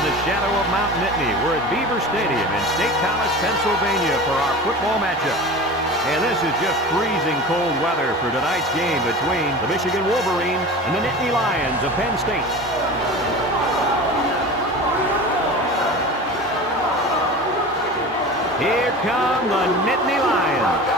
in the shadow of Mount Nittany. We're at Beaver Stadium in State College, Pennsylvania for our football matchup. And this is just freezing cold weather for tonight's game between the Michigan Wolverines and the Nittany Lions of Penn State. Here come the Nittany Lions.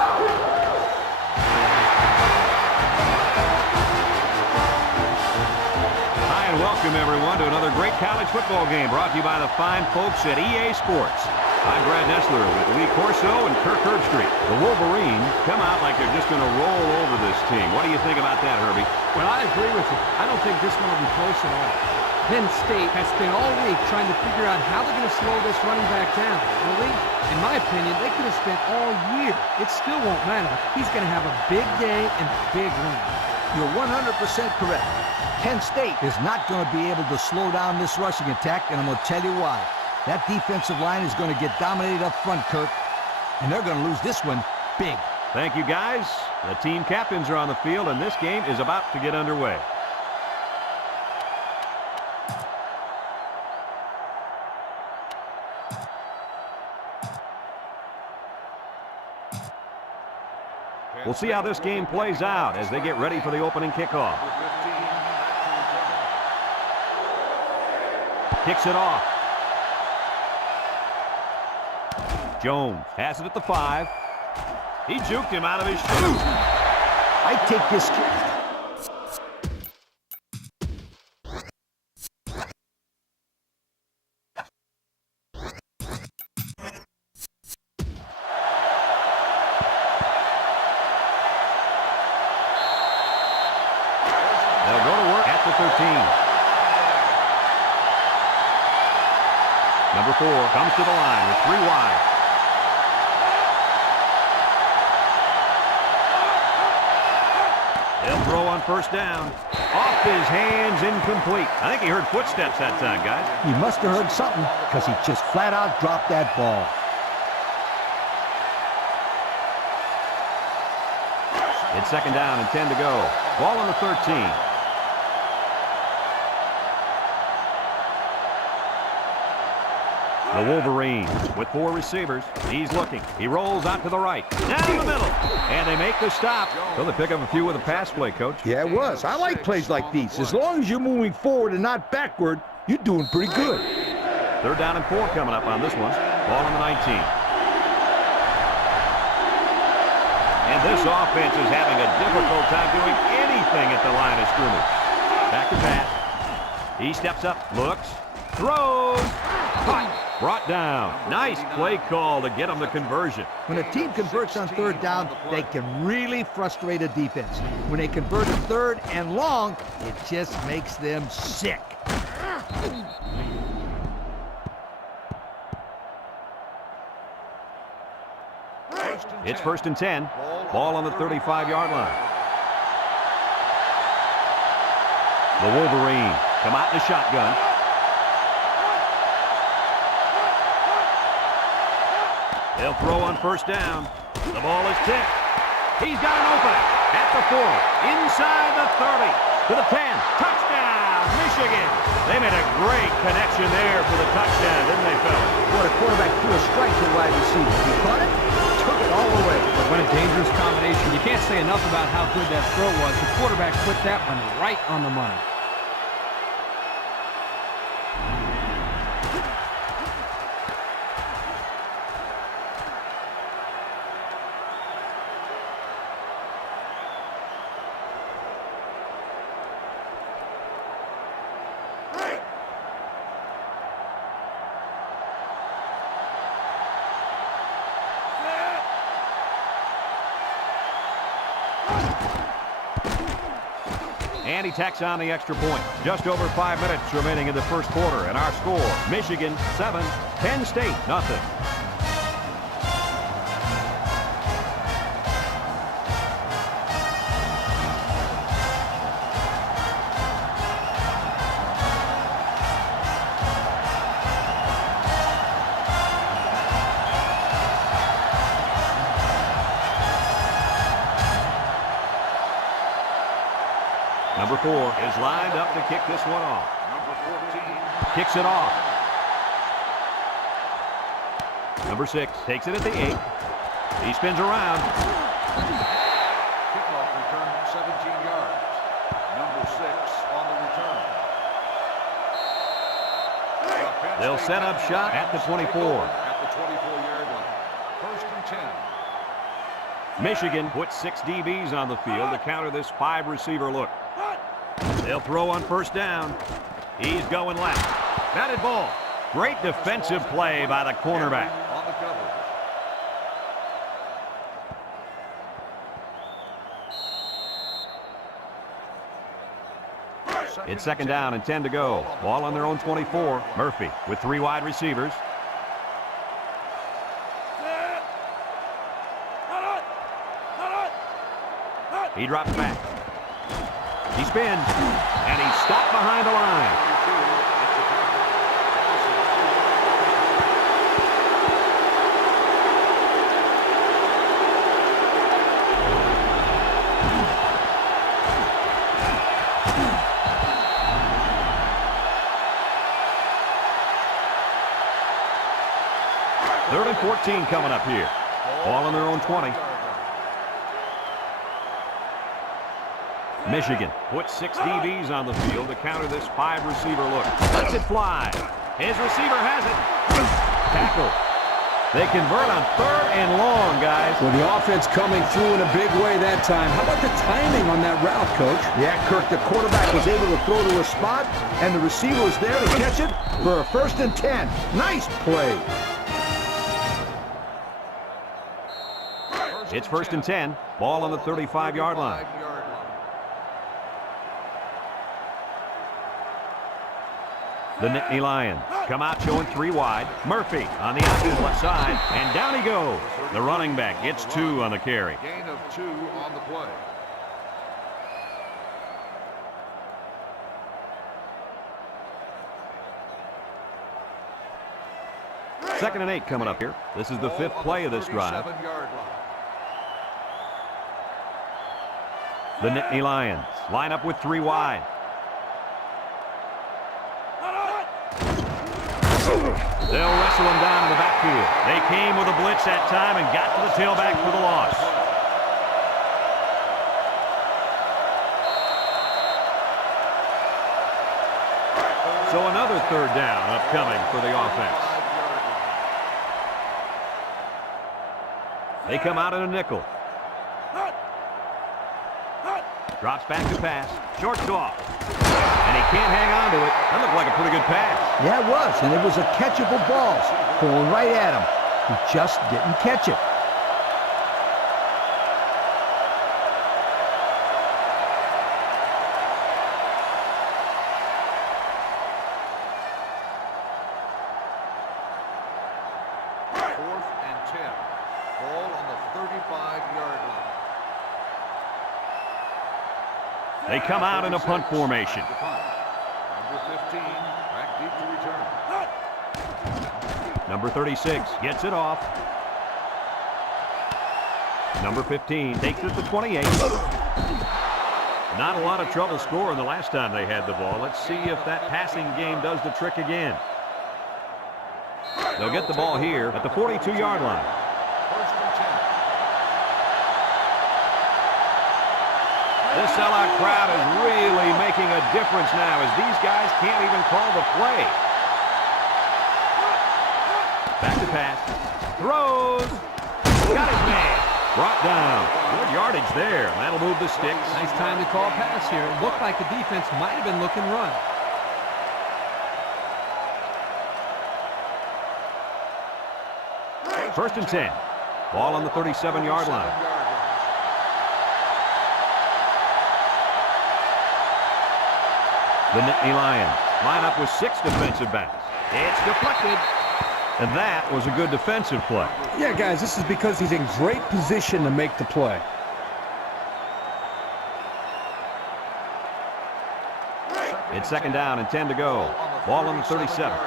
Welcome, everyone, to another great college football game brought to you by the fine folks at EA Sports. I'm Brad Nessler with Lee Corso and Kirk Herbstreit. The Wolverines come out like they're just going to roll over this team. What do you think about that, Herbie? Well, I agree with you. I don't think this one will be close at all. Penn State has spent all week trying to figure out how they're going to slow this running back down. Well, Lee, in my opinion, they could have spent all year. It still won't matter. He's going to have a big day and a big win. You're 100% correct. Penn State is not going to be able to slow down this rushing attack, and I'm going to tell you why. That defensive line is going to get dominated up front, Kirk, and they're going to lose this one big. Thank you, guys. The team captains are on the field, and this game is about to get underway. We'll see how this game plays out as they get ready for the opening kickoff. Kicks it off. Jones has it at the 5. He juked him out of his shoe. I take this. They'll go to work at the 13. Number 4 comes to the line with 3 wide. They'll throw on first down. Off his hands, incomplete. I think he heard footsteps that time, guys. He must have heard something because he just flat out dropped that ball. It's second down and 10 to go. Ball on the 13. The Wolverines with 4 receivers. He's looking. He rolls out to the right. Down the middle. And they make the stop. So they pick up a few with a pass play, Coach. Yeah, it was. I like plays like these. As long as you're moving forward and not backward, you're doing pretty good. Third down and 4 coming up on this one. Ball on the 19. And this offense is having a difficult time doing anything at the line of scrimmage. Back to pass. He steps up, looks, throws. Caught. Brought down. Nice play call to get them the conversion. When a team converts on third down, they can really frustrate a defense. When they convert a third and long, it just makes them sick. It's first and 10. Ball on the 35-yard line. The Wolverines come out in the shotgun. They'll throw on first down. The ball is tipped. He's got an opening at the 40, inside the 30, to the 10. Touchdown, Michigan. They made a great connection there for the touchdown, didn't they, fellas? Boy, the quarterback threw a strike to the wide receiver. He caught it, took it all the way. What a dangerous combination. You can't say enough about how good that throw was. The quarterback put that one right on the money. And he tacks on the extra point. Just over 5 minutes remaining in the first quarter. And our score, Michigan 7, Penn State nothing. Number 4 is lined up to kick this one off. Number 14 kicks it off. Number 6 takes it at the 8. He spins around. Kickoff return, 17 yards. Number 6 on the return. They'll set up shop at the 24. At the 24-yard line. 1st and 10. Michigan puts 6 DBs on the field to counter this 5-receiver look. They'll throw on 1st down. He's going left. Batted ball. Great defensive play by the cornerback. On the coverage. It's 2nd down and 10 to go. Ball on their own 24. Murphy with 3 wide receivers. He drops back. He spins, and he's stopped behind the line. Third and 14 coming up here. Ball on their own 20. Michigan puts 6 DBs on the field to counter this 5-receiver look. Lets it fly. His receiver has it. Tackle. They convert on 3rd and long, guys. Well, the offense coming through in a big way that time. How about the timing on that route, Coach? Yeah, Kirk, the quarterback was able to throw to a spot, and the receiver was there to catch it for a 1st and 10. Nice play. It's 1st and 10. Ball on the 35-yard line. The Nittany Lions come out showing 3 wide. Murphy on the option left side, and down he goes. The running back gets 2 on the carry. Gain of 2 on the play. Second and 8 coming up here. This is the 5th play of this drive. 37-yard line. The Nittany Lions line up with 3 wide. They'll wrestle him down in the backfield. They came with a blitz that time and got to the tailback for the loss. So another 3rd down upcoming for the offense. They come out in a nickel. Drops back to pass. Short's off. And he can't hang on to it. That looked like a pretty good pass. Yeah, it was, and it was a catchable ball. Going right at him. He just didn't catch it. Fourth and 10. Ball on the 35-yard line. They come out in a punt formation. Number 15, back deep to return. Number 36 gets it off. Number 15 takes it to 28. Not a lot of trouble scoring the last time they had the ball. Let's see if that passing game does the trick again. They'll get the ball here at the 42-yard line. First and 10. This sellout crowd is really making a difference now as these guys can't even call the play. Back to pass. Throws. Got his man. Brought down. Good yardage there. That'll move the sticks. Nice time to call pass here. It looked like the defense might have been looking run. First and 10. Ball on the 37-yard line. The Nittany Lions line up with 6 defensive backs. It's deflected. And that was a good defensive play. Yeah, guys, this is because he's in great position to make the play. It's 2nd down and 10 to go. Ball on the 37.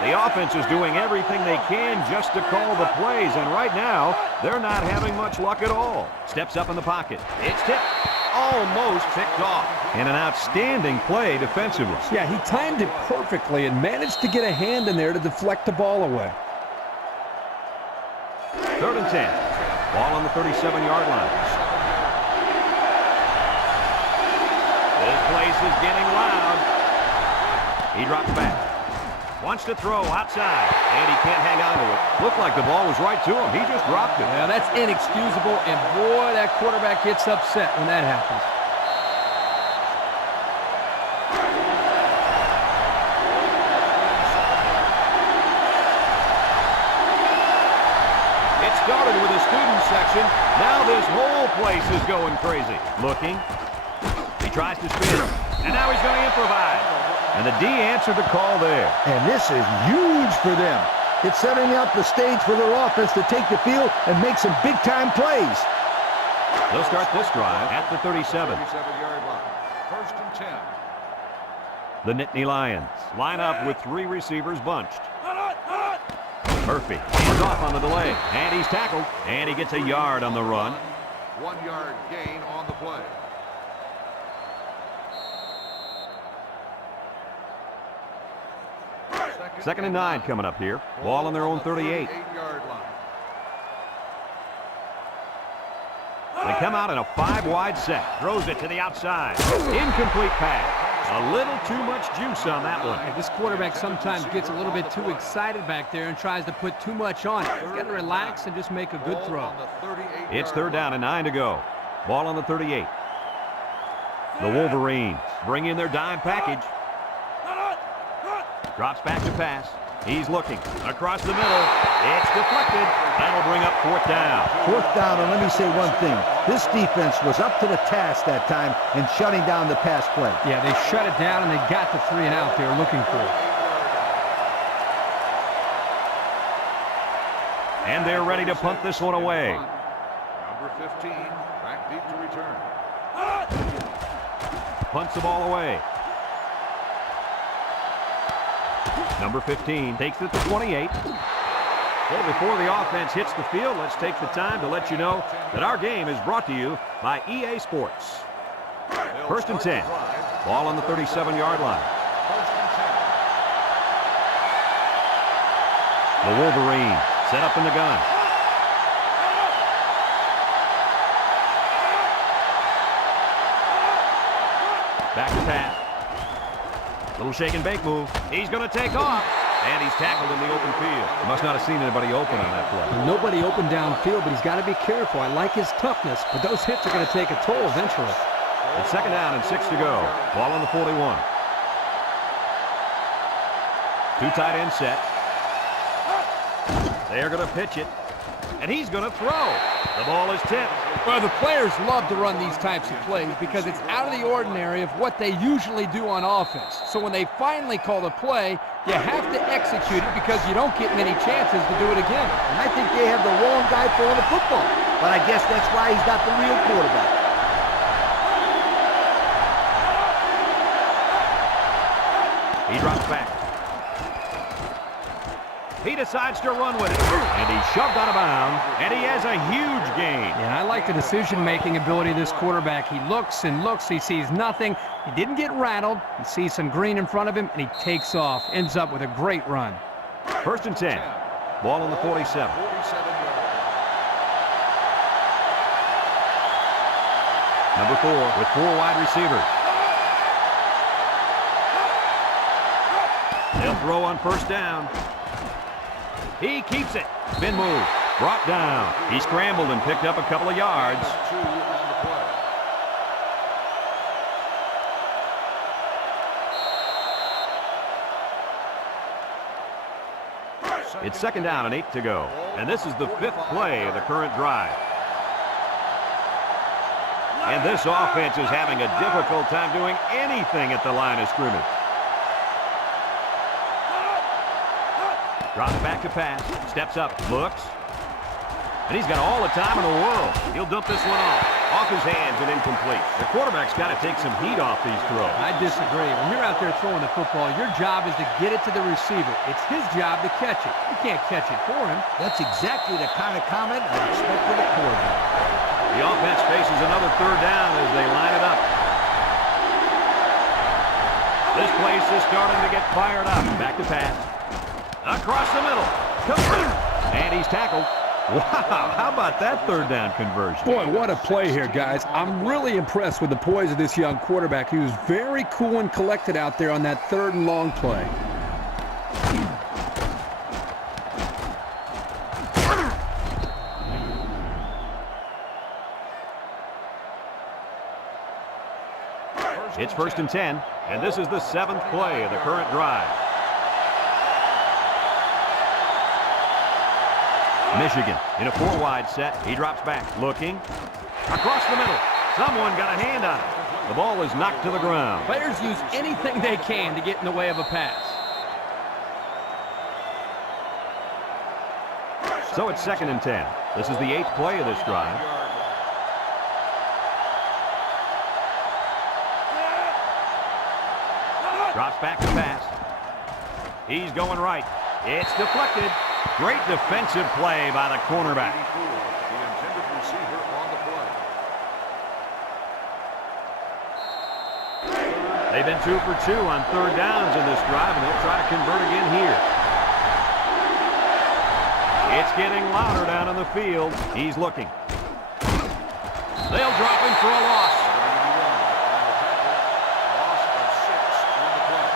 The offense is doing everything they can just to call the plays, and right now, they're not having much luck at all. Steps up in the pocket. It's tipped. almost picked off. And an outstanding play defensively. Yeah, he timed it perfectly and managed to get a hand in there to deflect the ball away. 3rd and 10. Ball on the 37-yard line. This place is getting loud. He drops back. Wants to throw outside, and he can't hang on to it. Looked like the ball was right to him. He just dropped it. Yeah, that's inexcusable, and boy, that quarterback gets upset when that happens. It started with the student section. Now this whole place is going crazy. Looking. He tries to spin, and now he's going to improvise. And the D answered the call there. And this is huge for them. It's setting up the stage for their offense to take the field and make some big-time plays. They'll start this drive at the 37. 37-yard line. 1st and 10. The Nittany Lions line up with 3 receivers bunched. Murphy is off on the delay, and he's tackled, and he gets a yard on the run. 1-yard gain on the play. 2nd and 9 coming up here. Ball on their own 38. 38-yard line. They come out in a 5-wide set. Throws it to the outside. Incomplete pass. A little too much juice on that one. This quarterback sometimes gets a little bit too excited back there and tries to put too much on it. He's got to relax and just make a good throw. It's 3rd down and 9 to go. Ball on the 38. The Wolverines bring in their dime package. Drops back to pass. He's looking across the middle. It's deflected. That'll bring up 4th down. 4th down, and let me say one thing. This defense was up to the task that time in shutting down the pass play. Yeah, they shut it down, and they got the 3 and out they were looking for. And they're ready to punt this one away. Number 15, back deep to return. Punts the ball away. Number 15 takes it to 28. Well, before the offense hits the field, let's take the time to let you know that our game is brought to you by EA Sports. 1st and 10. Ball on the 37-yard line. The Wolverines set up in the gun. Back to pass. Little shake and bake move. He's going to take off. And he's tackled in the open field. He must not have seen anybody open on that play. Nobody open downfield, but he's got to be careful. I like his toughness, but those hits are going to take a toll eventually. It's 2nd down and 6 to go. Ball on the 41. 2 tight end set. They're going to pitch it. And he's going to throw. The ball is tipped. Well, the players love to run these types of plays because it's out of the ordinary of what they usually do on offense. So when they finally call the play, you have to execute it because you don't get many chances to do it again. And I think they have the wrong guy throwing the football. But I guess that's why he's not the real quarterback. He drops back. He decides to run with it. And he's shoved out of bounds. And he has a huge gain. Yeah, I like the decision-making ability of this quarterback. He looks and looks. He sees nothing. He didn't get rattled. He sees some green in front of him, and he takes off. Ends up with a great run. 1st and 10. Ball on the 47. Number 4 with 4 wide receivers. They'll throw on 1st down. He keeps it. Spin move. Brought down. He scrambled and picked up a couple of yards. It's 2nd down and 8 to go. And this is the 5th play of the current drive. And this offense is having a difficult time doing anything at the line of scrimmage. Drops back to pass. Steps up. Looks. And he's got all the time in the world. He'll dump this one off his hands and incomplete. The quarterback's got to take some heat off these throws. I disagree. When you're out there throwing the football, your job is to get it to the receiver. It's his job to catch it. You can't catch it for him. That's exactly the kind of comment I expect of a quarterback. The offense faces another third down as they line it up. This place is starting to get fired up. Back to pass. Across the middle. And he's tackled. Wow, how about that third down conversion? Boy, what a play here, guys. I'm really impressed with the poise of this young quarterback. He was very cool and collected out there on that 3rd and long play. It's 1st and 10, and this is the 7th play of the current drive. Michigan in a 4-wide set. He drops back, looking. Across the middle. Someone got a hand on it. The ball is knocked to the ground. Players use anything they can to get in the way of a pass. So it's 2nd and 10. This is the 8th play of this drive. Drops back to pass. He's going right. It's deflected. Great defensive play by the cornerback. The intended receiver on the play. They've been 2 for 2 on 3rd downs in this drive, and they'll try to convert again here. It's getting louder down in the field. He's looking. They'll drop him for a loss. Loss of 6 on the play.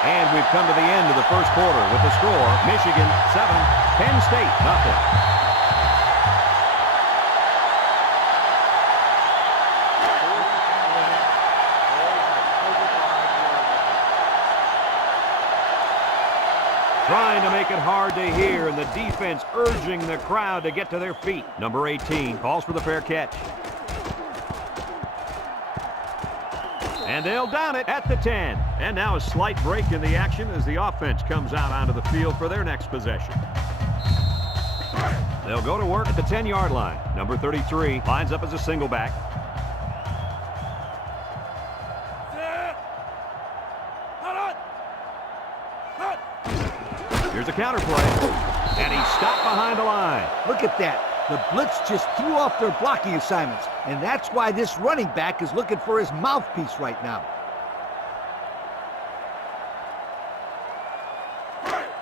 And we've come to the end of the first quarter with the score, Michigan 7, Penn State 0. Trying to make it hard to hear, and the defense urging the crowd to get to their feet. Number 18 calls for the fair catch. And they'll down it at the 10. And now a slight break in the action as the offense comes out onto the field for their next possession. They'll go to work at the 10-yard line. Number 33 lines up as a single back. Here's a counter play. And he's stopped behind the line. Look at that. The blitz just threw off their blocking assignments, and that's why this running back is looking for his mouthpiece right now.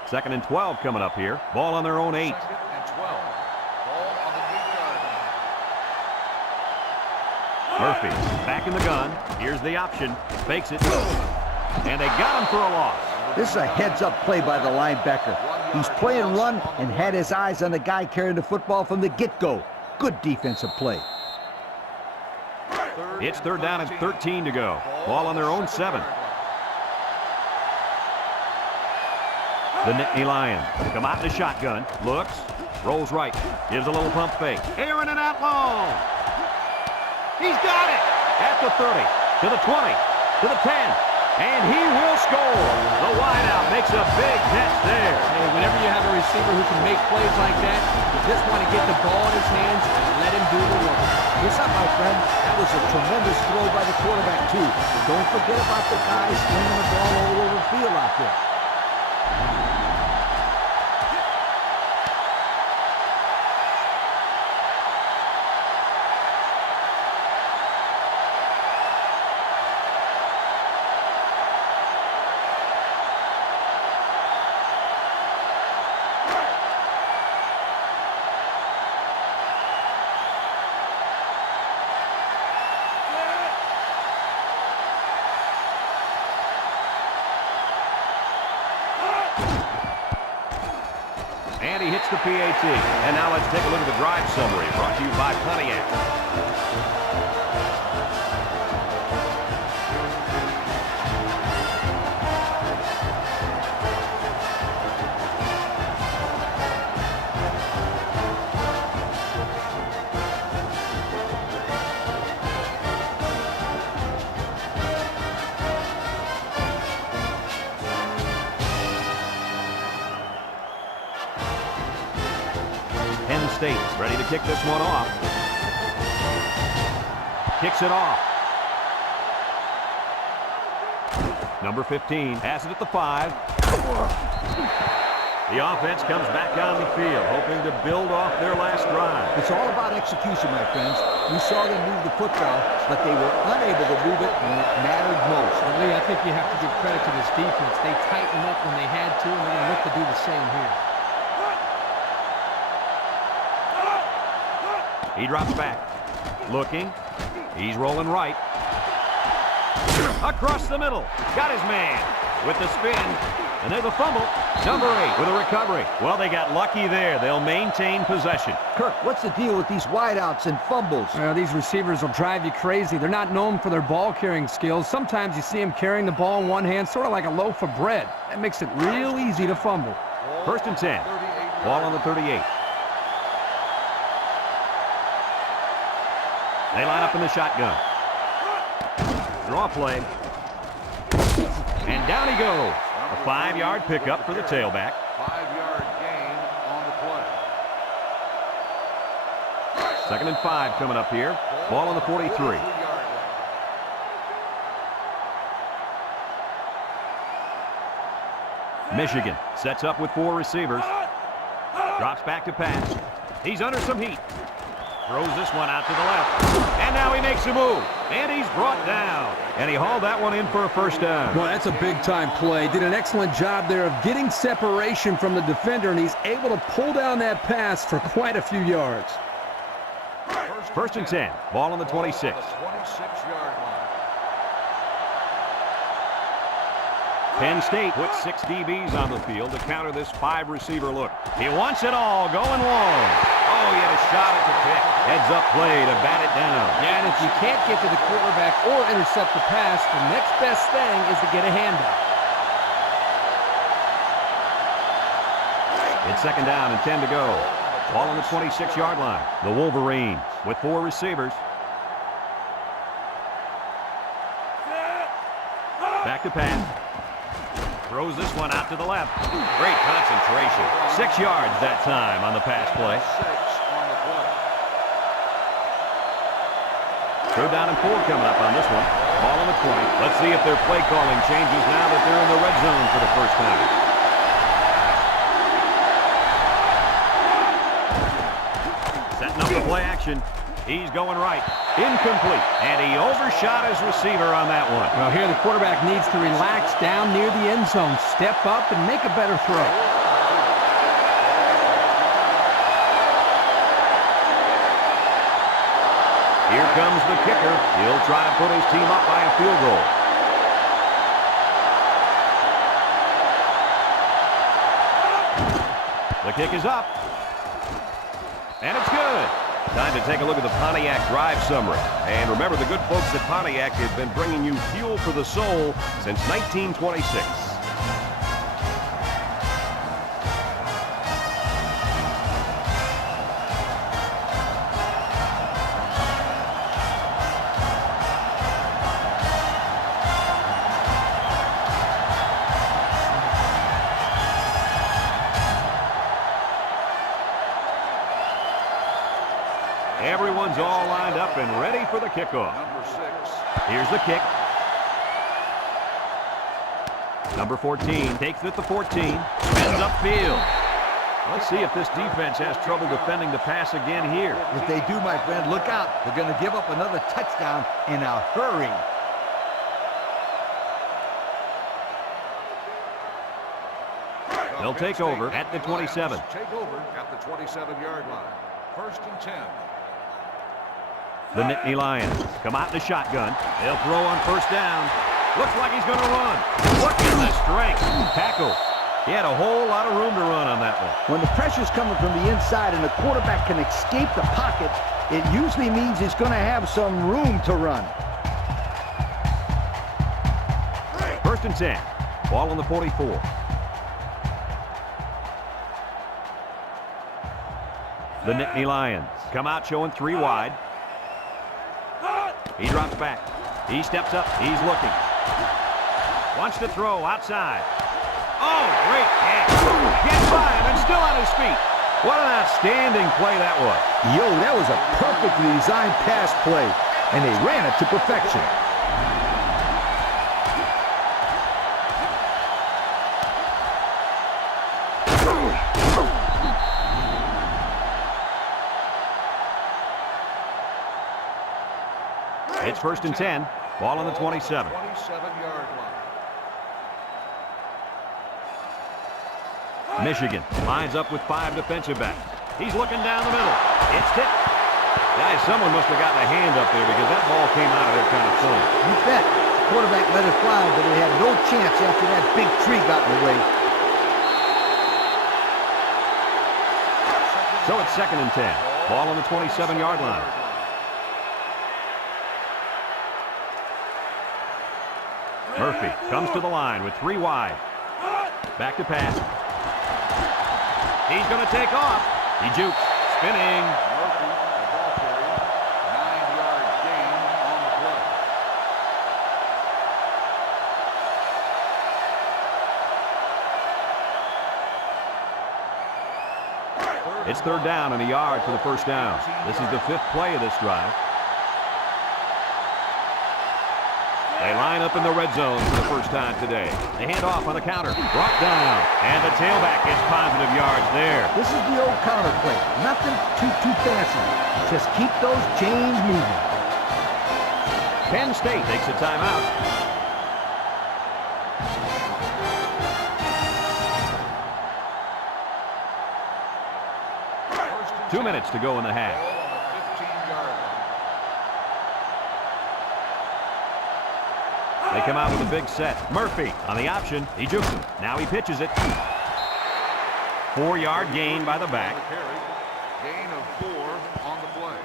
2nd and 12 coming up here. Ball on their own 8. 2nd and 12. Ball on the 8-yard line. Murphy back in the gun. Here's the option. Fakes it. And they got him for a loss. This is a heads-up play by the linebacker. He's playing run and had his eyes on the guy carrying the football from the get-go. Good defensive play. It's 3rd down and 13 to go. Ball on their own 7. The Nittany Lions come out in the shotgun. Looks. Rolls right. Gives a little pump fake. Airing it out long. He's got it. At the 30. To the 20. To the 10. And he will score. The wideout makes a big catch there. Hey, whenever you have a receiver who can make plays like that, you just want to get the ball in his hands and let him do the work. What's up, my friend? That was a tremendous throw by the quarterback, too. Don't forget about the guys slinging the ball all over the field out there. And he hits the PAT. And now let's take a look at the drive summary brought to you by Pontiac. State. Ready to kick this one off. Kicks it off. Number 15 has it at the 5. The offense comes back down the field, hoping to build off their last drive. It's all about execution, my friends. We saw them move the football, but they were unable to move it when it mattered most. Well, Lee, I think you have to give credit to this defense. They tightened up when they had to, and they're going to look to do the same here. He drops back. Looking. He's rolling right. Across the middle. Got his man with the spin. And there's a fumble. Number 8 with a recovery. Well, they got lucky there. They'll maintain possession. Kirk, what's the deal with these wideouts and fumbles? These receivers will drive you crazy. They're not known for their ball-carrying skills. Sometimes you see them carrying the ball in one hand, sort of like a loaf of bread. That makes it real easy to fumble. First and 10. Ball on the 38. They line up in the shotgun. Draw play. And down he goes. A 5-yard pickup for the tailback. 5-yard gain on the play. 2nd and 5 coming up here. Ball on the 43. Michigan sets up with 4 receivers. Drops back to pass. He's under some heat. Throws this one out to the left. And now he makes a move. And he's brought down. And he hauled that one in for a first down. Well, that's a big-time play. Did an excellent job there of getting separation from the defender, and he's able to pull down that pass for quite a few yards. First and 10. Ball on the 26. 26-yard line. Penn State puts 6 DBs on the field to counter this 5-receiver look. He wants it all going long. Oh, he had a shot at the pick. Heads up play to bat it down. Yeah, and if you can't get to the quarterback or intercept the pass, the next best thing is to get a handoff. It's 2nd down and 10 to go. Ball on the 26-yard line. The Wolverines with 4 receivers. Back to pass. Throws this one out to the left. Great concentration. 6 yards that time on the pass play. 6 on the play. 3rd down and 4 coming up on this one. Ball on the 20. Let's see if their play calling changes now that they're in the red zone for the first time. Setting up the play action. He's going right. Incomplete. And he overshot his receiver on that one. Well, here the quarterback needs to relax down near the end zone, step up, and make a better throw. Here comes the kicker. He'll try to put his team up by a field goal. The kick is up. And it's good. Time to take a look at the Pontiac Drive Summary. And remember, the good folks at Pontiac have been bringing you fuel for the soul since 1926. Everyone's all lined up and ready for the kickoff. Number 6. Here's the kick. Number 14 takes it at the 14. Spins upfield. Let's see if this defense has trouble defending the pass again here. If they do, my friend, look out. They're going to give up another touchdown in a hurry. They'll take over at the 27. Take over at the 27-yard line. 1st and 10. The Nittany Lions come out in the shotgun. They'll throw on 1st down. Looks like he's going to run. Look at the strength. Tackle. He had a whole lot of room to run on that one. When the pressure's coming from the inside and the quarterback can escape the pocket, it usually means he's going to have some room to run. 1st and 10. Ball on the 44. The Nittany Lions come out showing 3 wide. He drops back. He steps up. He's looking. Wants to throw outside. Oh, great catch. Gets by him and still on his feet. What an outstanding play that was. Yo, that was a perfectly designed pass play, and they ran it to perfection. It's 1st and 10. Ball on the 27. 27-yard line. Michigan lines up with 5 defensive backs. He's looking down the middle. It's tipped. Guys, someone must have gotten a hand up there because that ball came out of there kind of funny. You bet. The quarterback let it fly, but they had no chance after that big tree got in the way. So it's 2nd and 10. Ball on the 27-yard line. Murphy comes to the line with 3 wide. Back to pass. He's going to take off. He jukes. Spinning. Murphy, the ball carrier, 9-yard gain on the play. It's 3rd down and a yard for the 1st down. This is the 5th play of this drive. They line up in the red zone for the first time today. They hand off on the counter. Brought down. And the tailback gets positive yards there. This is the old counter play. Nothing too fancy. Just keep those chains moving. Penn State takes a timeout. First and 2 10. minutes to go in the half. Ball on the 15-yard line. They come out with a big set. Murphy on the option. He jukes him. Now he pitches it. 4-yard gain by the back. Gain of 4 on the play.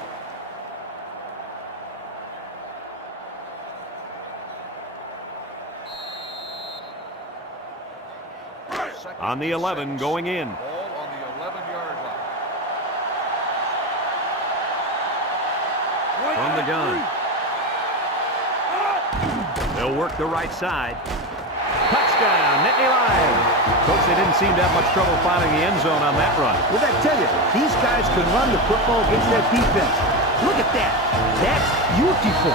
On the 11 going in. Ball on the 11-yard line. From the gun. They'll work the right side. Touchdown, Nittany Lions. Coach, they didn't seem to have much trouble finding the end zone on that run. What did I tell you? These guys can run the football against that defense. Look at that. That's beautiful.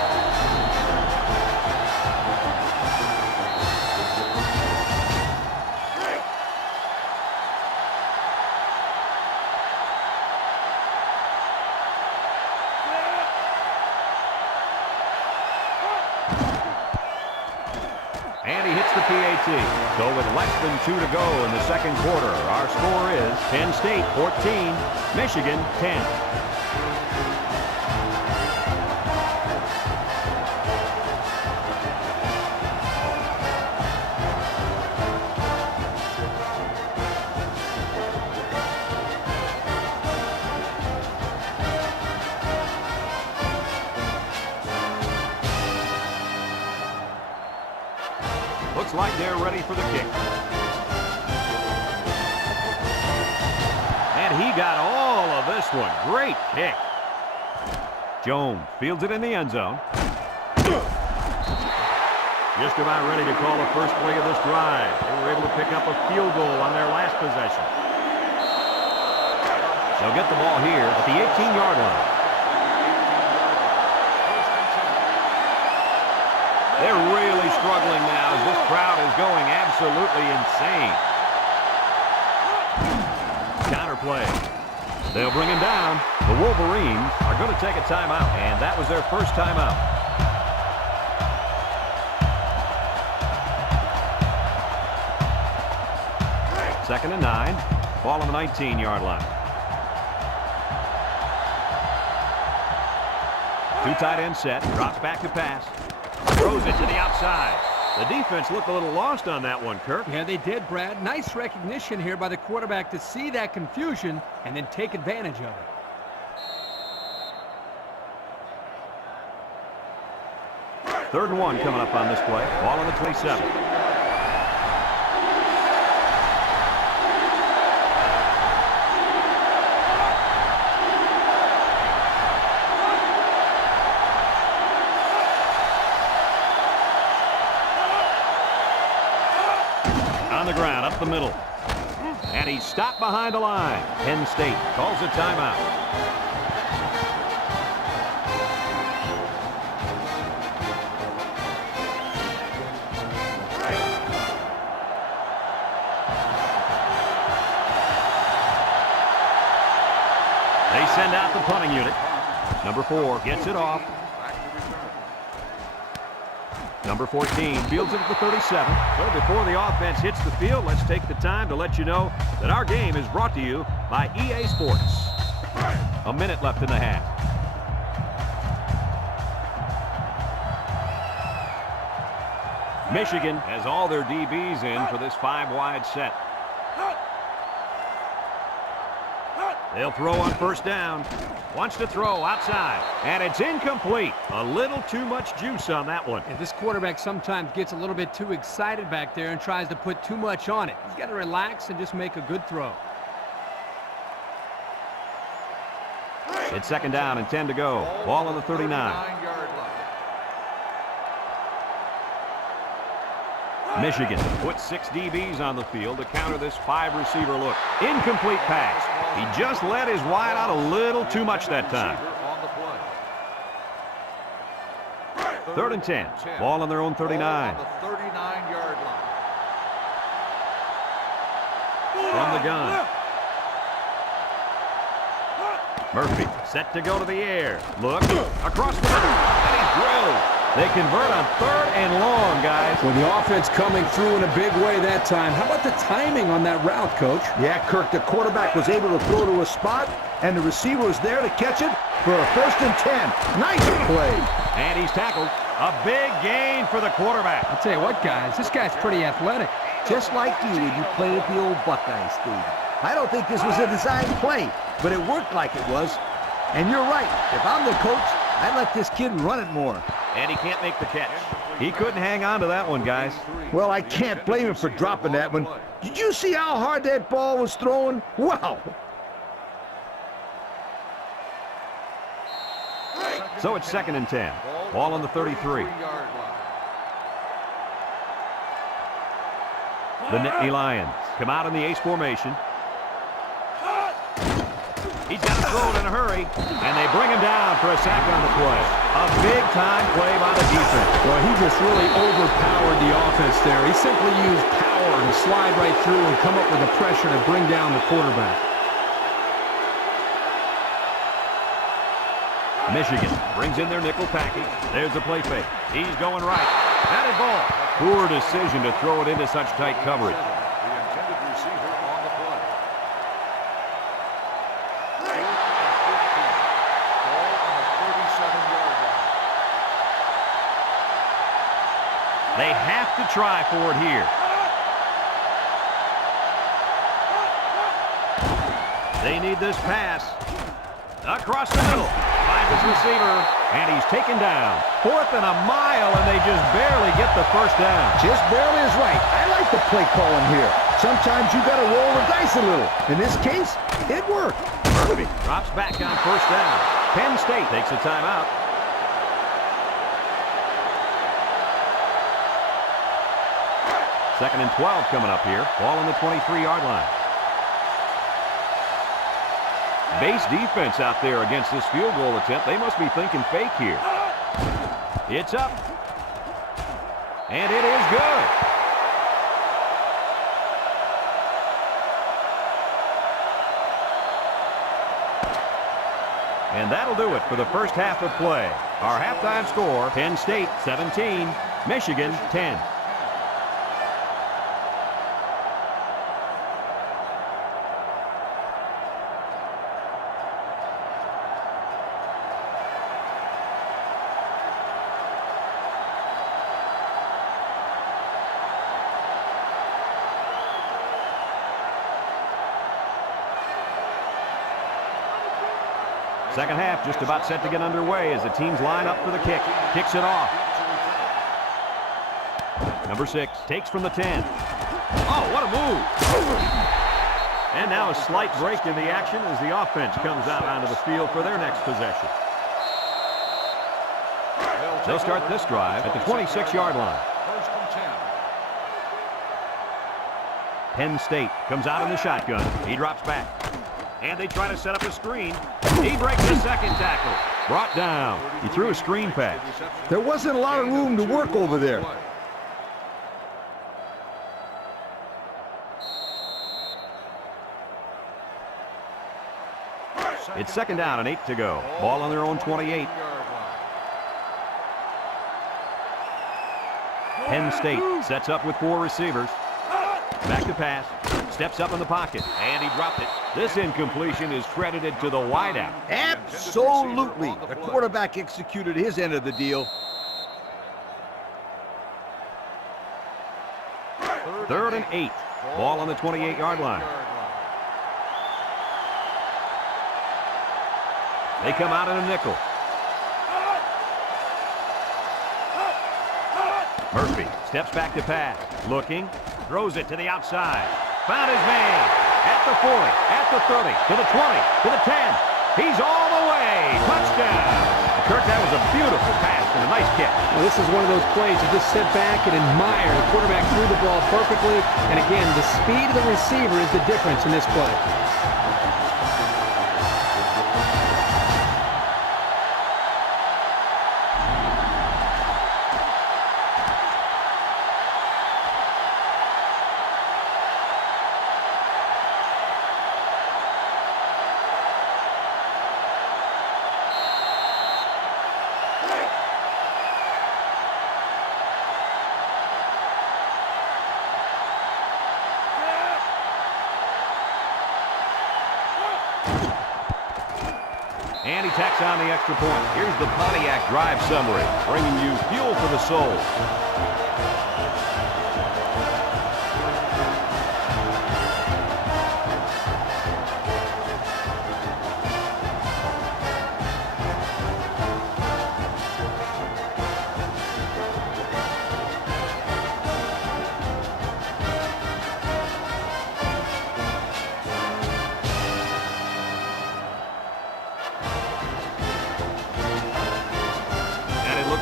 And he hits the PAT. So with less than 2 to go in the 2nd quarter, our score is Penn State 14, Michigan 10. Looks like they're ready for the kick. And he got all of this one. Great kick. Jones fields it in the end zone. Just about ready to call the first play of this drive. They were able to pick up a field goal on their last possession. They'll get the ball here at the 18-yard line. They're really struggling now as this crowd is going absolutely insane. Counter play. They'll bring him down. The Wolverines are going to take a timeout, and that was their first timeout. Second and 9. Ball on the 19-yard line. 2 tight end set. Drops back to pass. Throws it to the outside. The defense looked a little lost on that one, Kirk. Yeah, they did, Brad. Nice recognition here by the quarterback to see that confusion and then take advantage of it. Third and 1 coming up on this play. Ball on the 27. On the ground, up the middle. And And he's stopped behind the line. Penn State calls a timeout. They send out the punting unit. Number 4 gets it off. Number 14 fields it at the 37. So before the offense hits the field, let's take the time to let you know that our game is brought to you by EA Sports. A minute left in the half. Michigan has all their DBs in for this 5-wide set. They'll throw on first down. Wants to throw outside. And it's incomplete. A little too much juice on that one. And this quarterback sometimes gets a little bit too excited back there and tries to put too much on it. He's got to relax and just make a good throw. It's second down and 10 to go. Ball on the 39. 39-yard line. Michigan puts 6 DBs on the field to counter this 5-receiver look. Incomplete pass. He just let his wide out a little too much that time. Third and 10. Ball on their own 39. On the 39-yard line. From the gun. Murphy set to go to the air. Look across the middle. And he's drilled. They convert on 3rd and long, guys. With the offense coming through in a big way that time. How about the timing on that route, Coach? Yeah, Kirk, the quarterback was able to throw to a spot, and the receiver was there to catch it for a 1st and 10. Nice play. And he's tackled. A big gain for the quarterback. I'll tell you what, guys, this guy's pretty athletic. Just like you when you played at the old Buckeye Stadium. I don't think this was a design play, but it worked like it was. And you're right. If I'm the coach, I'd let this kid run it more. And he can't make the catch. He couldn't hang on to that one, guys. Well, I can't blame him for dropping that one. Did you see how hard that ball was thrown? Wow. So it's second and 10. Ball on the 33. The Nittany Lions come out in the ace formation. He's got to throw it in a hurry, and they bring him down for a sack on the play. A big-time play by the defense. Well, he just really overpowered the offense there. He simply used power to slide right through and come up with the pressure to bring down the quarterback. Michigan brings in their nickel package. There's the play fake. He's going right. Batted ball. Poor decision to throw it into such tight coverage. The intended receiver on the play. Ball on the 37-yard line. They have to try for it here. They need this pass. Across the middle. Finds his receiver, and he's taken down. 4th and a mile, and they just barely get the first down. Just barely is right. I like the play calling here. Sometimes you got to roll the dice a little. In this case, it worked. Murphy drops back on first down. Penn State takes a timeout. Second and 12 coming up here. Ball on the 23-yard line. Base defense out there against this field goal attempt. They must be thinking fake here. It's up. And it is good. And that'll do it for the first half of play. Our halftime score, Penn State 17, Michigan 10. Second half just about set to get underway as the teams line up for the kick. Kicks it off. Number 6 takes from the 10. Oh, what a move. And now a slight break in the action as the offense comes out onto the field for their next possession. They'll start this drive at the 26-yard line. 1st and 10. Penn State comes out in the shotgun. He drops back. And they try to set up a screen. He breaks the second tackle. Brought down. He threw a screen pass. There wasn't a lot of room to work over there. It's second down and 8 to go. Ball on their own 28. Penn State sets up with 4 receivers. Back to pass. Steps up in the pocket. And he dropped it. This incompletion is credited to the wideout. Absolutely. The quarterback executed his end of the deal. Third and 8. Ball on the 28-yard line. They come out in a nickel. Murphy steps back to pass. Looking. Throws it to the outside. Found his man. At the 40. At the 30. To the 20. To the 10. He's all the way. Touchdown. Kirk, that was a beautiful pass and a nice catch. Well, this is one of those plays you just sit back and admire. The quarterback threw the ball perfectly. And again, the speed of the receiver is the difference in this play. And he tacks on the extra point. Here's the Pontiac drive summary, bringing you fuel for the soul.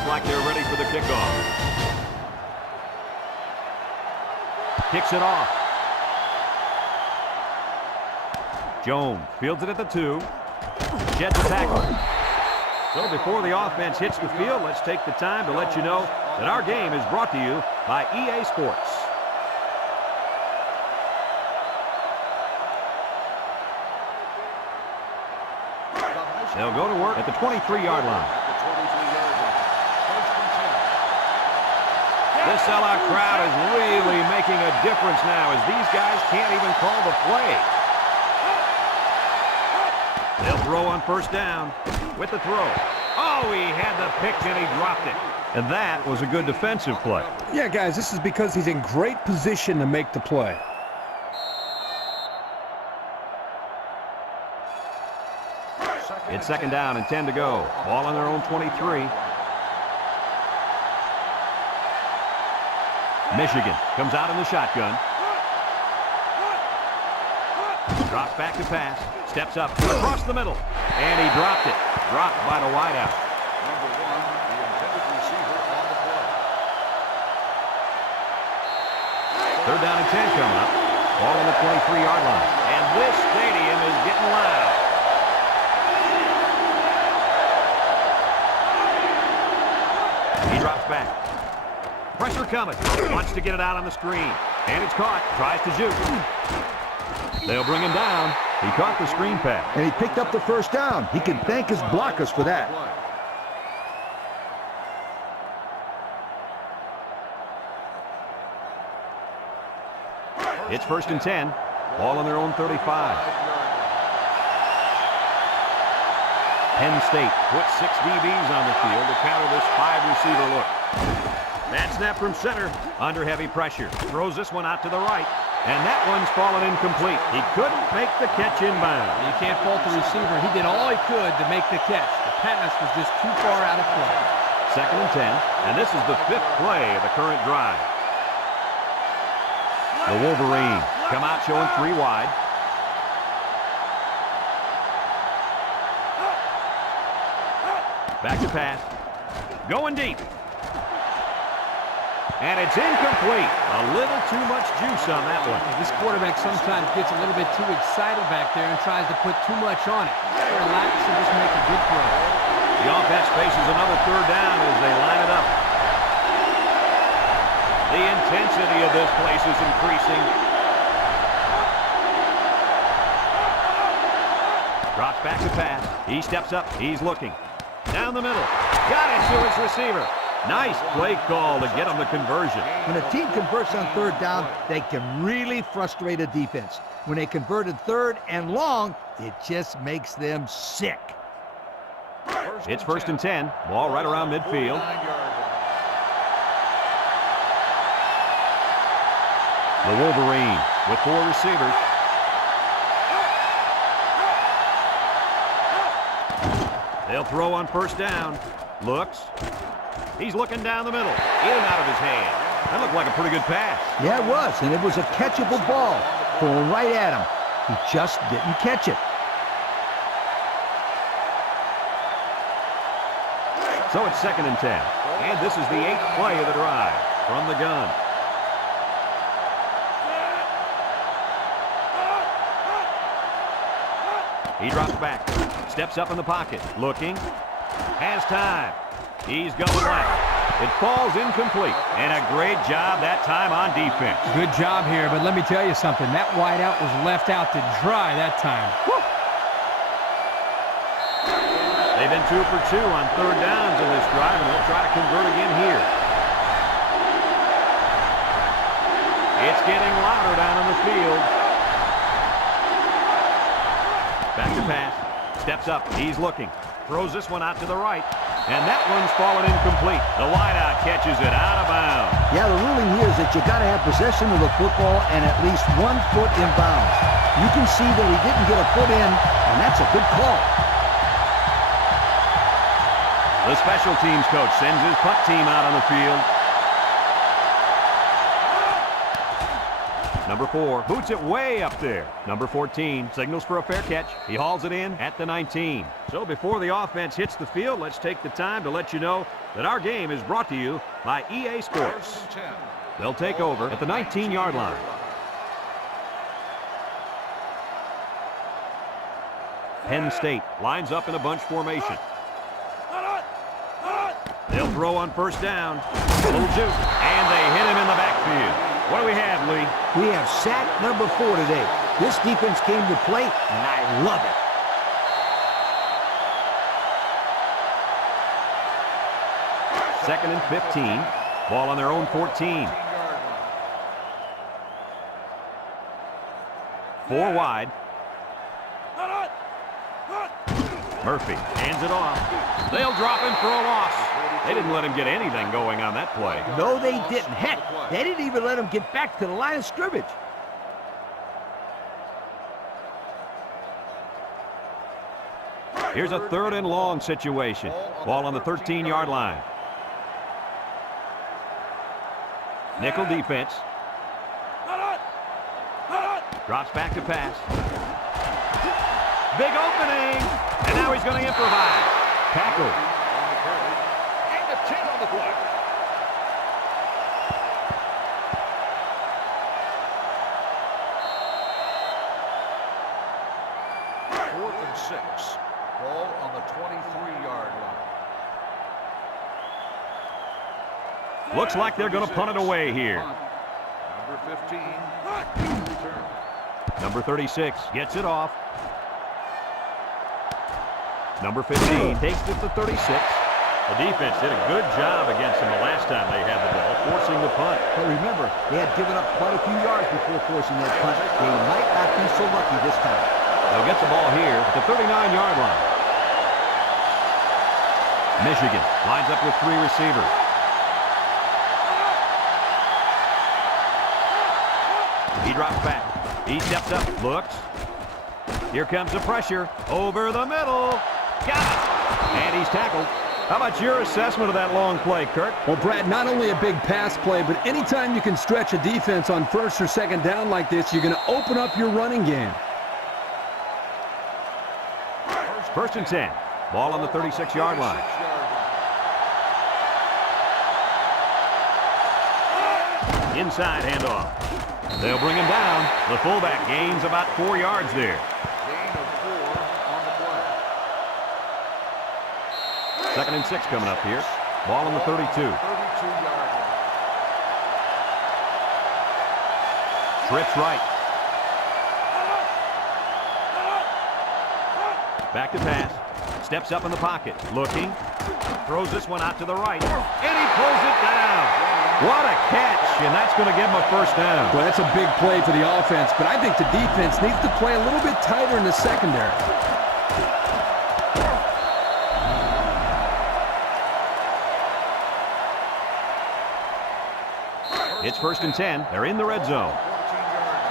Like they're ready for the kickoff. Kicks it off. Jones fields it at the 2. Sheds a tackle. So before the offense hits the field, let's take the time to let you know that our game is brought to you by EA Sports. They'll go to work at the 23-yard line. This sellout crowd is really making a difference now as these guys can't even call the play. They'll throw on first down with the throw. Oh, he had the pick and he dropped it. And that was a good defensive play. Yeah, guys, this is because he's in great position to make the play. It's second down and 10 to go. Ball on their own 23. Michigan comes out in the shotgun. Drops back to pass. Steps up across the middle. And he dropped it. Dropped by the wideout. Number 1, the intended receiver on the play. Third down and 10 coming up. Ball on the 23-yard line. And this stadium is getting loud. He drops back. Pressure coming. Wants to get it out on the screen. And it's caught. Tries to shoot. They'll bring him down. He caught the screen pass. And he picked up the first down. He can thank his blockers for that. It's first and 10. Ball on their own 35. Penn State puts 6 DBs on the field to counter this 5-receiver look. That snap from center, under heavy pressure. Throws this one out to the right, and that one's fallen incomplete. He couldn't make the catch inbound. You can't fault the receiver. He did all he could to make the catch. The pass was just too far out of play. Second and 10, and this is the 5th play of the current drive. The Wolverines come out showing 3 wide. Back to pass. Going deep. And it's incomplete. A little too much juice on that one. This quarterback sometimes gets a little bit too excited back there and tries to put too much on it. Relax and just make a good throw. The offense faces another third down as they line it up. The intensity of this place is increasing. Drops back to pass. He steps up. He's looking. Down the middle. Got it to his receiver. Nice play call to get him the conversion. When a team converts on third down, they can really frustrate a defense. When they converted third and long, it just makes them sick. It's first and 10. Ball right around midfield. The Wolverines with 4 receivers. They'll throw on first down. Looks. He's looking down the middle. In and out of his hand. That looked like a pretty good pass. Yeah, it was, and it was a catchable ball. Thrown right at him. He just didn't catch it. So it's second and 10. And this is the 8th play of the drive from the gun. He drops back. Steps up in the pocket. Looking. Has time. He's going left. It falls incomplete. And a great job that time on defense. Good job here, but let me tell you something. That wideout was left out to dry that time. Woo! They've been 2 for 2 on third downs in this drive, and they'll try to convert again here. It's getting louder down on the field. Back to pass. Steps up. He's looking. Throws this one out to the right. And that one's fallen incomplete. The wideout catches it out of bounds. Yeah, the ruling here is that you got to have possession of the football and at least 1 foot in bounds. You can see that he didn't get a foot in, and that's a good call. The special teams coach sends his punt team out on the field. Number 4 boots it way up there. Number 14 signals for a fair catch. He hauls it in at the 19. So before the offense hits the field, let's take the time to let you know that our game is brought to you by EA Sports. They'll take over at the 19-yard line. Penn State lines up in a bunch formation. They'll throw on first down. A little juke. And they hit him in the backfield. What do we have, Lee? We have sack number 4 today. This defense came to play, and I love it. Second and 15. Ball on their own 14. 4 wide. Murphy hands it off. They'll drop him for a loss. They didn't let him get anything going on that play. No, they didn't. Heck, they didn't even let him get back to the line of scrimmage. Here's a third and long situation. Ball on the 13-yard line. Nickel defense. Drops back to pass. Big opening. And now he's going to improvise. Tackle. And a 10 on the play. Fourth and 6. Ball on the 23-yard line. Looks like they're going to punt it away here. Number 15. Return. Number 36 gets it off. Number 15 takes it to 36. The defense did a good job against them the last time they had the ball, forcing the punt. But remember, they had given up quite a few yards before forcing that punt. They might not be so lucky this time. They'll get the ball here at the 39-yard line. Michigan lines up with 3 receivers. He drops back. He steps up, looks. Here comes the pressure. Over the middle. Got it. And he's tackled. How about your assessment of that long play, Kirk? Well, Brad, not only a big pass play, but anytime you can stretch a defense on first or second down like this, you're going to open up your running game. First and 10. Ball on the 36-yard line. Inside handoff. They'll bring him down. The fullback gains about 4 yards there. Gain of 4 on the play. 2nd and 6 coming up here. Ball on the 32. 32-yard line. Trips right. Back to pass. Steps up in the pocket. Looking. Throws this one out to the right. And he pulls it down. What a catch. And that's going to give him a first down. Well, that's a big play for the offense, but I think the defense needs to play a little bit tighter in the secondary. It's 1st and 10. They're in the red zone. 14-yard line.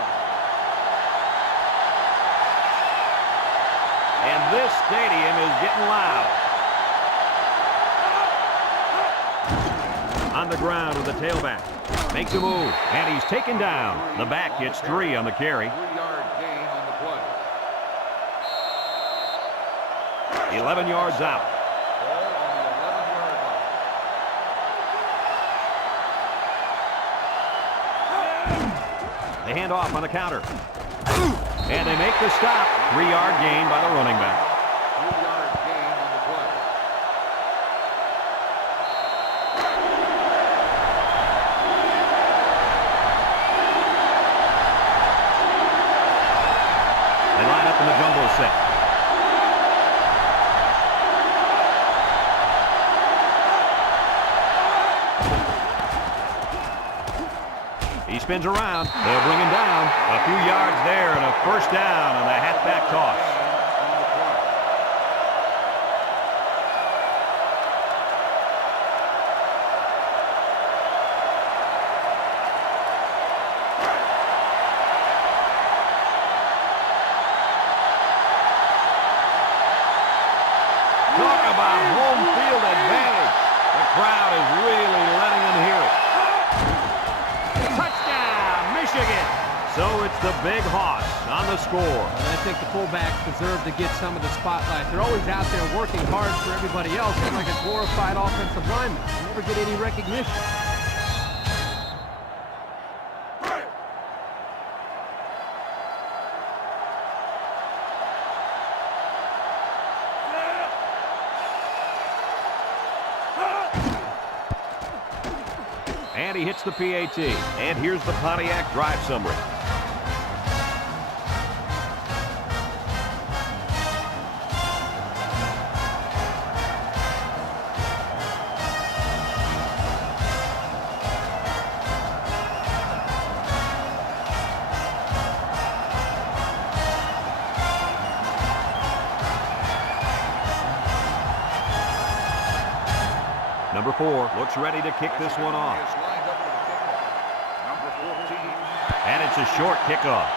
And this stadium is getting loud. On the ground with the tailback. Makes a move, and he's taken down. The back gets 3 on the carry. 3-yard gain on the play. 11 yards out. Ball on the 11-yard line. They hand off on the counter. And they make the stop. 3-yard gain by the running back. 3-yard gain on the play. They line up in the jumbo set. He spins around. They'll bring him down. A few yards there and a first down on the halfback toss. On the play. Talk about home field advantage. The crowd is really letting them hear it. Touchdown, Michigan. So it's the Big Hoss on the score. And I think the fullbacks deserve to get some of the spotlight. They're always out there working hard for everybody else. They're like a glorified offensive lineman. They never get any recognition. And he hits the PAT. And here's the Pontiac drive summary. Number 4 looks ready to kick this one off. Is lined up for the kickoff. Number 14. And it's a short kickoff.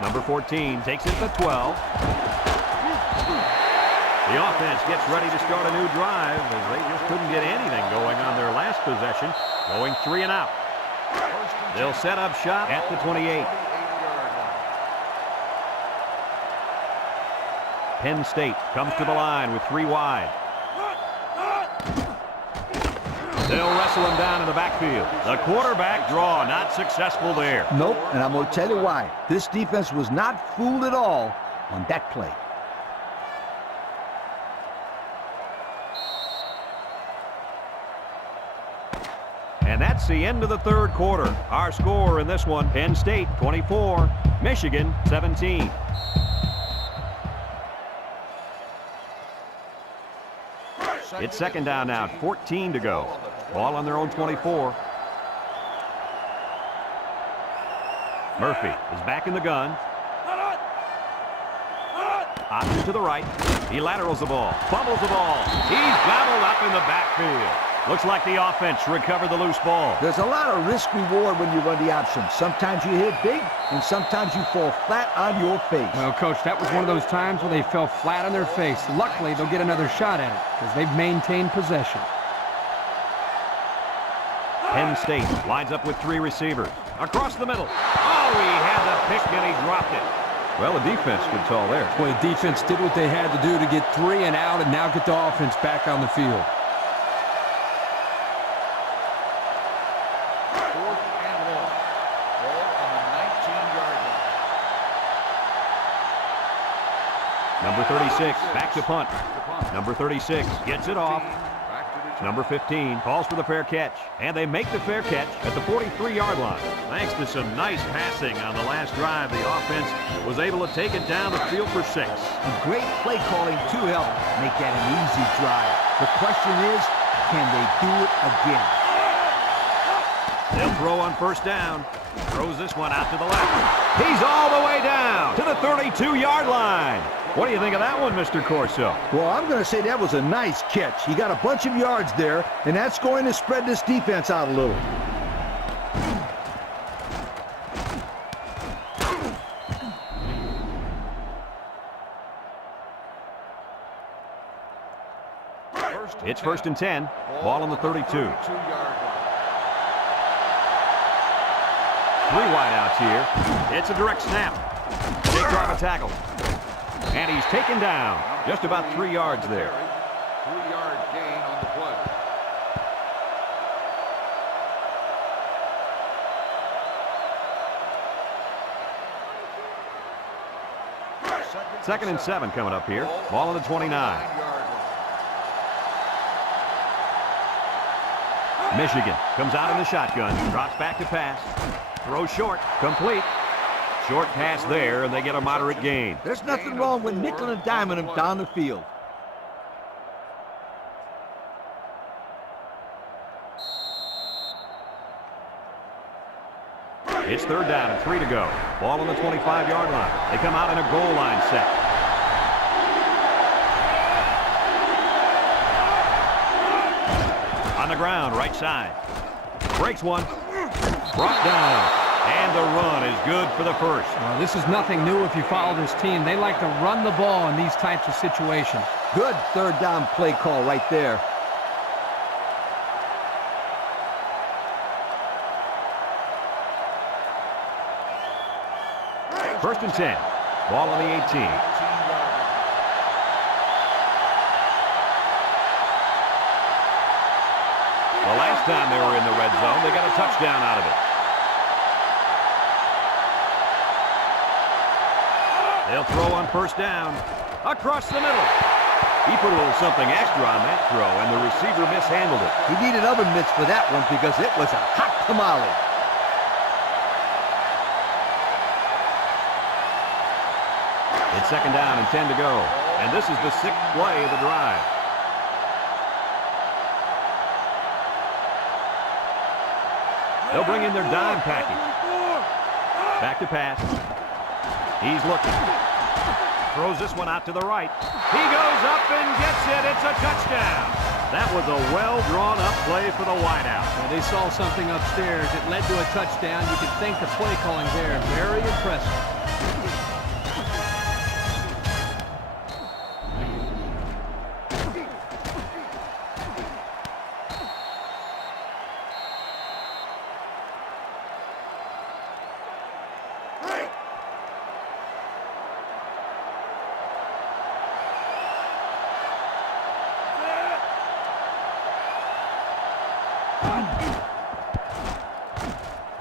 Number 14 takes it to 12. The offense gets ready to start a new drive as they just couldn't get anything going on their last possession, going 3 and out. They'll set up shop at the 28. 28-yard line. Penn State comes to the line with 3 wide. They'll wrestle him down in the backfield. The quarterback draw not successful there. Nope, and I'm going to tell you why. This defense was not fooled at all on that play. And that's the end of the third quarter. Our score in this one, Penn State 24, Michigan 17. It's 2nd down now, 14 to go. Ball on their own 24. Murphy is back in the gun. Option to the right. He laterals the ball. Fumbles the ball. He's gobbled up in the backfield. Looks like the offense recovered the loose ball. There's a lot of risk-reward when you run the option. Sometimes you hit big, and sometimes you fall flat on your face. Well, Coach, that was one of those times where they fell flat on their face. Luckily, they'll get another shot at it because they've maintained possession. Penn State lines up with 3 receivers. Across the middle. Oh, he had the pick and he dropped it. Well, the defense stood tall there. Boy, the defense did what they had to do to get 3 and out and now get the offense back on the field. 36, back to punt. Number 36 gets it off. Number 15 calls for the fair catch. And they make the fair catch at the 43-yard line. Thanks to some nice passing on the last drive, the offense was able to take it down the field for 6. And great play calling to help make that an easy drive. The question is, can they do it again? They'll throw on first down. Throws this one out to the left. He's all the way down to the 32-yard line. What do you think of that one, Mr. Corso? Well, I'm going to say that was a nice catch. He got a bunch of yards there, and that's going to spread this defense out a little. It's 1st and 10. Ball on the 32. 3 wideouts here. It's a direct snap. Big drop of tackle. And he's taken down. Just about 3 yards there. 3-yard gain on the play. Second and 7 coming up here. Ball on the 29. Michigan comes out in the shotgun. Drops back to pass. Throws short. Complete. Short pass there, and they get a moderate gain. There's nothing wrong with nickel and diming him down the field. It's 3rd down and 3 to go. Ball on the 25-yard line. They come out in a goal line set. On the ground, right side. Breaks one. Brought down. And the run is good for the first. Well, this is nothing new if you follow this team. They like to run the ball in these types of situations. Good 3rd down play call right there. First and 10. Ball on the 18. The last time they were in the red zone, they got a touchdown out of it. They'll throw on first down. Across the middle. He put a little something extra on that throw, and the receiver mishandled it. He needed oven mitts for that one because it was a hot tamale. It's 2nd down and 10 to go. And this is the 6th play of the drive. They'll bring in their dime package. Back to pass. He's looking. Throws this one out to the right. He goes up and gets it. It's a touchdown. That was a well-drawn-up play for the wideout. Well, they saw something upstairs. It led to a touchdown. You can thank the play calling there. Very impressive.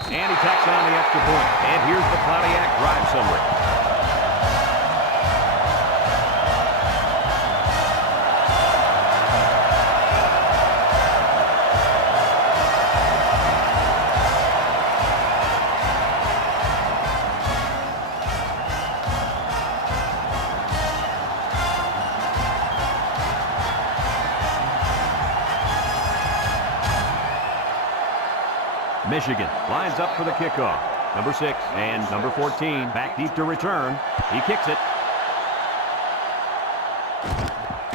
And he tacks on the extra point. And here's the Pontiac drive summary. Michigan lines up for the kickoff. Number 6 and number 14 back deep to return. He kicks it.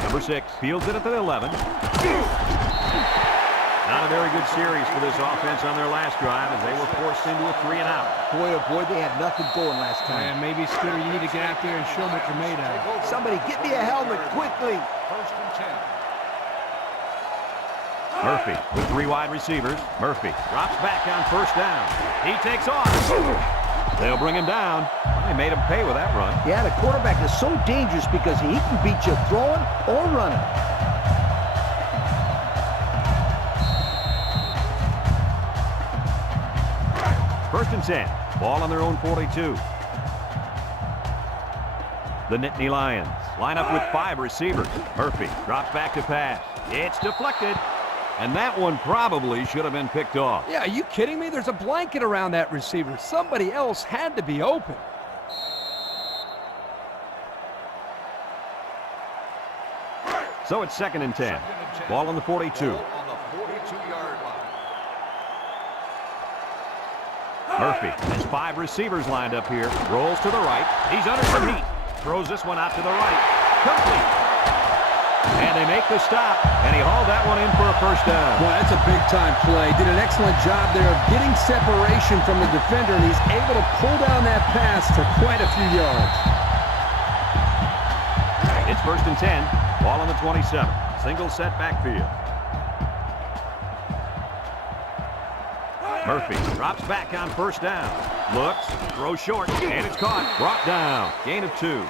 Number 6 fields it at the 11. Not a very good series for this offense on their last drive as they were forced into a 3-and-out. Boy, oh boy, they had nothing going last time. And maybe, Scooter, you need to get out there and show them what you're made of. Somebody get me a helmet quickly. 1st and 10. Murphy with 3 wide receivers. Murphy drops back on first down. He takes off. They'll bring him down. They made him pay with that run. Yeah, the quarterback is so dangerous because he can beat you throwing or running. First and 10. Ball on their own 42. The Nittany Lions line up with 5 receivers. Murphy drops back to pass. It's deflected. And that one probably should have been picked off. Yeah, are you kidding me? There's a blanket around that receiver. Somebody else had to be open. So it's 2nd and 10. Ball on the 42. Ball on the 42-yard line. Murphy has 5 receivers lined up here. Rolls to the right. He's under some heat. Throws this one out to the right. Complete. And they make the stop, and he hauled that one in for a first down. Boy, that's a big-time play. Did an excellent job there of getting separation from the defender, and he's able to pull down that pass for quite a few yards. It's 1st and 10. Ball on the 27. Single set backfield. Murphy drops back on first down. Looks, throws short, and it's caught. Brought down. Gain of 2.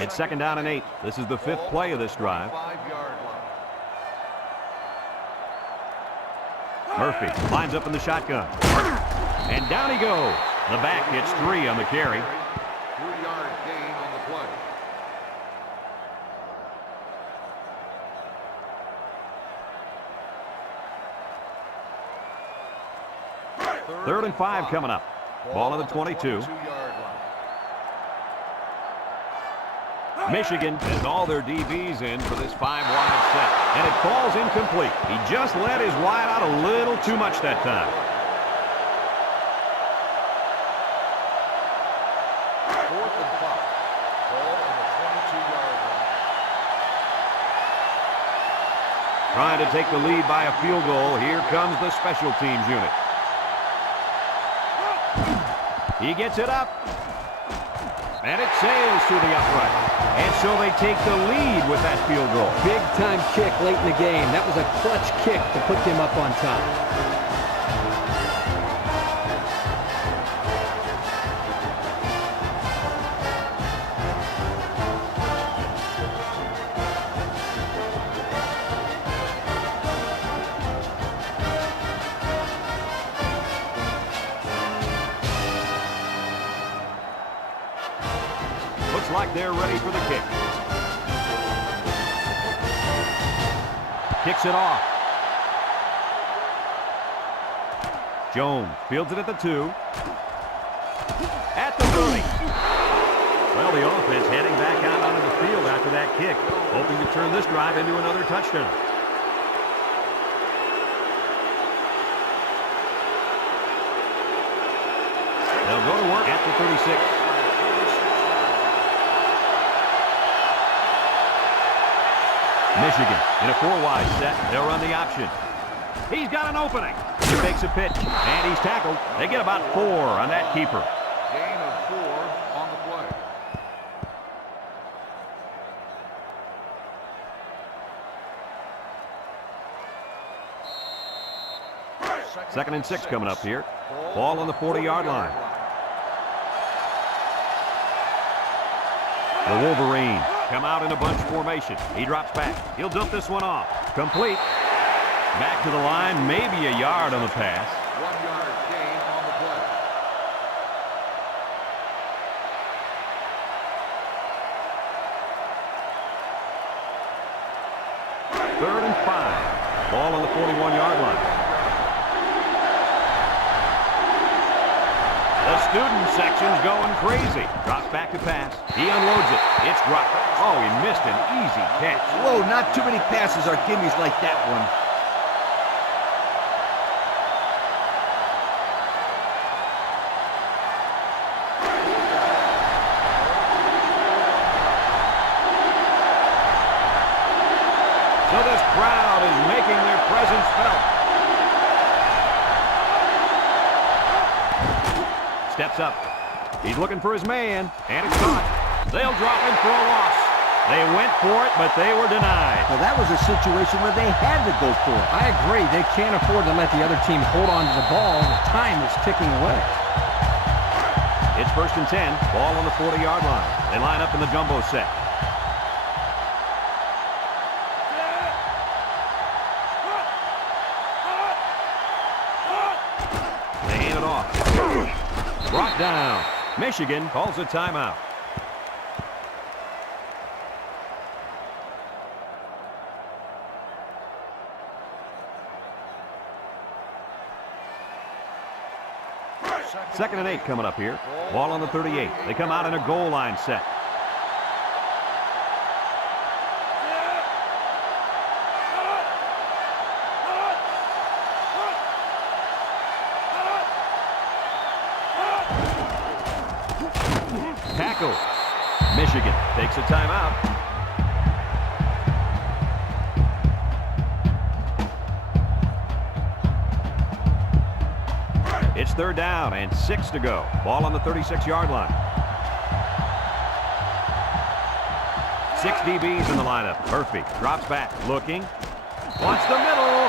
It's 2nd down and 8. This is the 5th play of this drive. 5-yard line. Murphy lines up in the shotgun. And down he goes. The back gets 3 on the carry. 3-yard gain on the play. 3rd and 5 coming up. Ball on the 22. 22-yard line. Michigan has all their DBs in for this 5-wide set. And it falls incomplete. He just let his wide out a little too much that time. 4th and 5. Ball on the 22-yard line. Trying to take the lead by a field goal. Here comes the special teams unit. He gets it up. And it sails through the upright. And so they take the lead with that field goal. Big-time kick late in the game. That was a clutch kick to put them up on top. Looks like they're ready for the kick. Kicks it off. Jones fields it at the 2. At the 30. Well, the offense heading back out onto the field after that kick, hoping to turn this drive into another touchdown. They'll go to work at the 36. Michigan in a 4-wide set. They'll run the option. He's got an opening. He takes a pitch, and he's tackled. They get about 4 on that keeper. Gain of 4 on the play. 2nd and 6 coming up here. Ball on the 40-yard line. The Wolverines come out in a bunch formation. He drops back. He'll dump this one off. Complete. Back to the line, maybe a yard on the pass. 1-yard gain on the play. 3rd and 5. Ball on the 41-yard line. The student section's going crazy. Drops back to pass. He unloads it. It's dropped. Oh, he missed an easy catch. Whoa, not too many passes are gimmies like that one. So this crowd is making their presence felt. Steps up. He's looking for his man, and it's caught. They'll drop him for a loss. They went for it, but they were denied. Well, that was a situation where they had to go for it. I agree. They can't afford to let the other team hold on to the ball. The time is ticking away. It's 1st and 10. Ball on the 40-yard line. They line up in the jumbo set. Brought down. Michigan calls a timeout. Second and 8 coming up here. Ball on the 38. They come out in a goal line set. Tackle. Michigan takes a timeout. It's third down and 6 to go. Ball on the 36-yard line. 6 DBs in the lineup. Murphy drops back, looking. Wants the middle.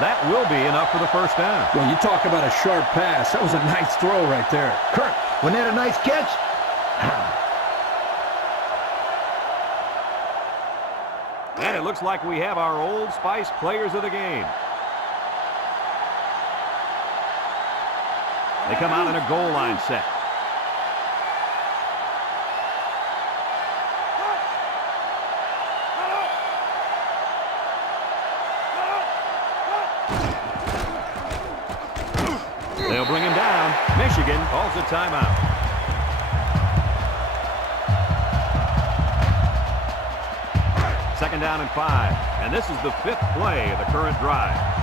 That will be enough for the first down. Well, you talk about a sharp pass. That was a nice throw right there. Kirk, wasn't that a nice catch? And it looks like we have our Old Spice players of the game. They come out in a goal line set. They'll bring him down. Michigan calls a timeout. Second down and 5. And this is the 5th play of the current drive.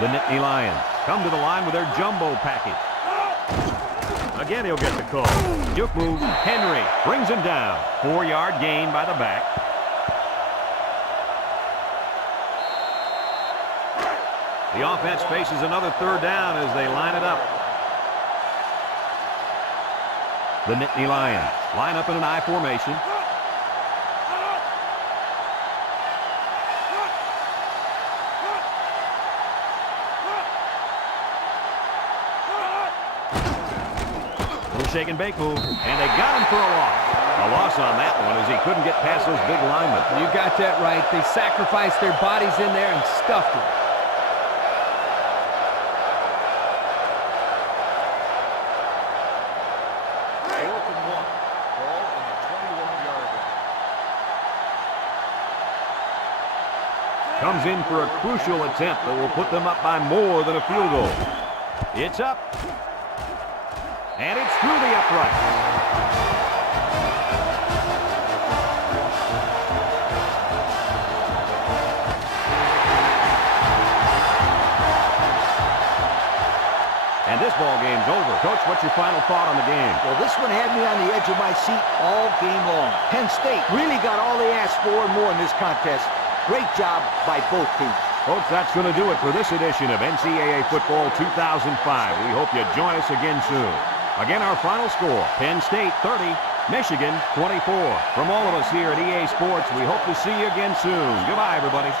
The Nittany Lions come to the line with their jumbo package. Again, he'll get the call. Juke move. Henry brings him down. 4-yard gain by the back. The offense faces another third down as they line it up. The Nittany Lions line up in an I formation. Little shake and bake move, and they got him for a loss. A loss on that one as he couldn't get past those big linemen. You got that right. They sacrificed their bodies in there and stuffed it. Comes in for a crucial attempt that will put them up by more than a field goal. It's up. And it's through the upright. And this ball game's over. Coach, what's your final thought on the game? Well, this one had me on the edge of my seat all game long. Penn State really got all they asked for and more in this contest. Great job by both teams. Folks, that's going to do it for this edition of NCAA Football 2005. We hope you join us again soon. Again, our final score, Penn State 30, Michigan 24. From all of us here at EA Sports, we hope to see you again soon. Goodbye, everybody.